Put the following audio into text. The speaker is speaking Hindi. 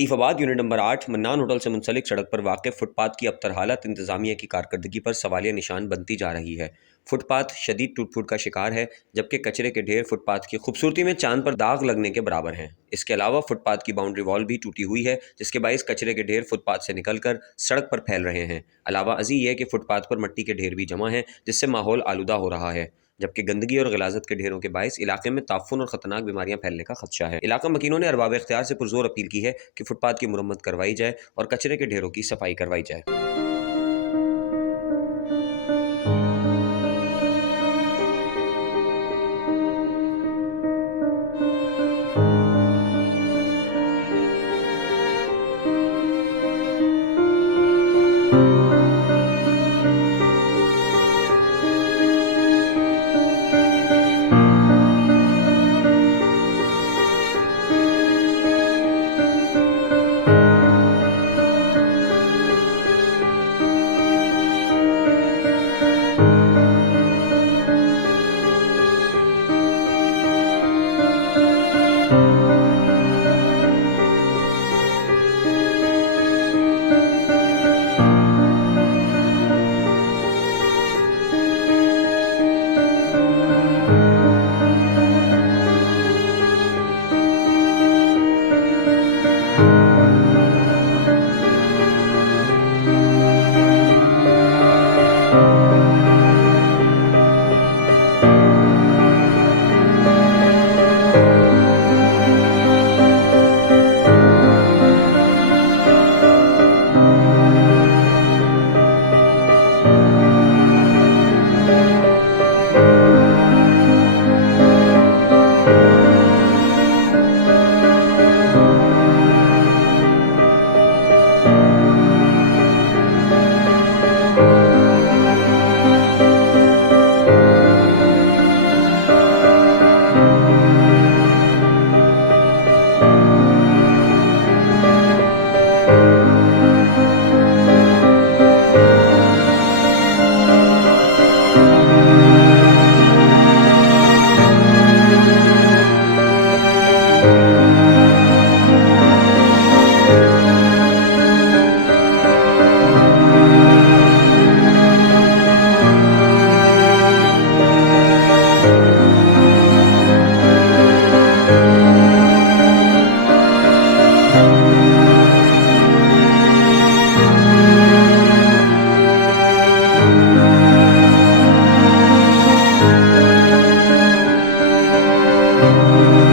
Latifabad unit number 8 mannan hotel से मुंसलिक सड़क पर वाक़ फुटपाथ की अबतर हालत इंतज़ामिया की कारकर्दगी पर सवालिया निशान बनती जा रही है। फुटपाथ शदीद टूट फूट का शिकार है, जबकि कचरे के ढेर फुटपाथ की खूबसूरती में चांद पर दाग लगने के बराबर हैं। इसके अलावा फुटपाथ की बाउंड्री वॉल भी टूटी हुई है, जिसके बाइस कचरे के ढेर फुटपाथ से निकलकर सड़क पर फैल रहे हैं। अलावा अज़ी है कि फुटपाथ पर मिट्टी के ढेर भी जमा हैं, जिससे माहौल आलूदा हो रहा है, जबकि गंदगी और गिलाज़त के ढेरों के बायस इलाके में ताफ़ुन और ख़तरनाक बीमारियां फैलने का खदशा है। इलाका मकीनों ने अरबाब इख्तियार से पुरजोर अपील की है कि फुटपाथ की मुरम्मत करवाई जाए और कचरे के ढेरों की सफाई करवाई जाए।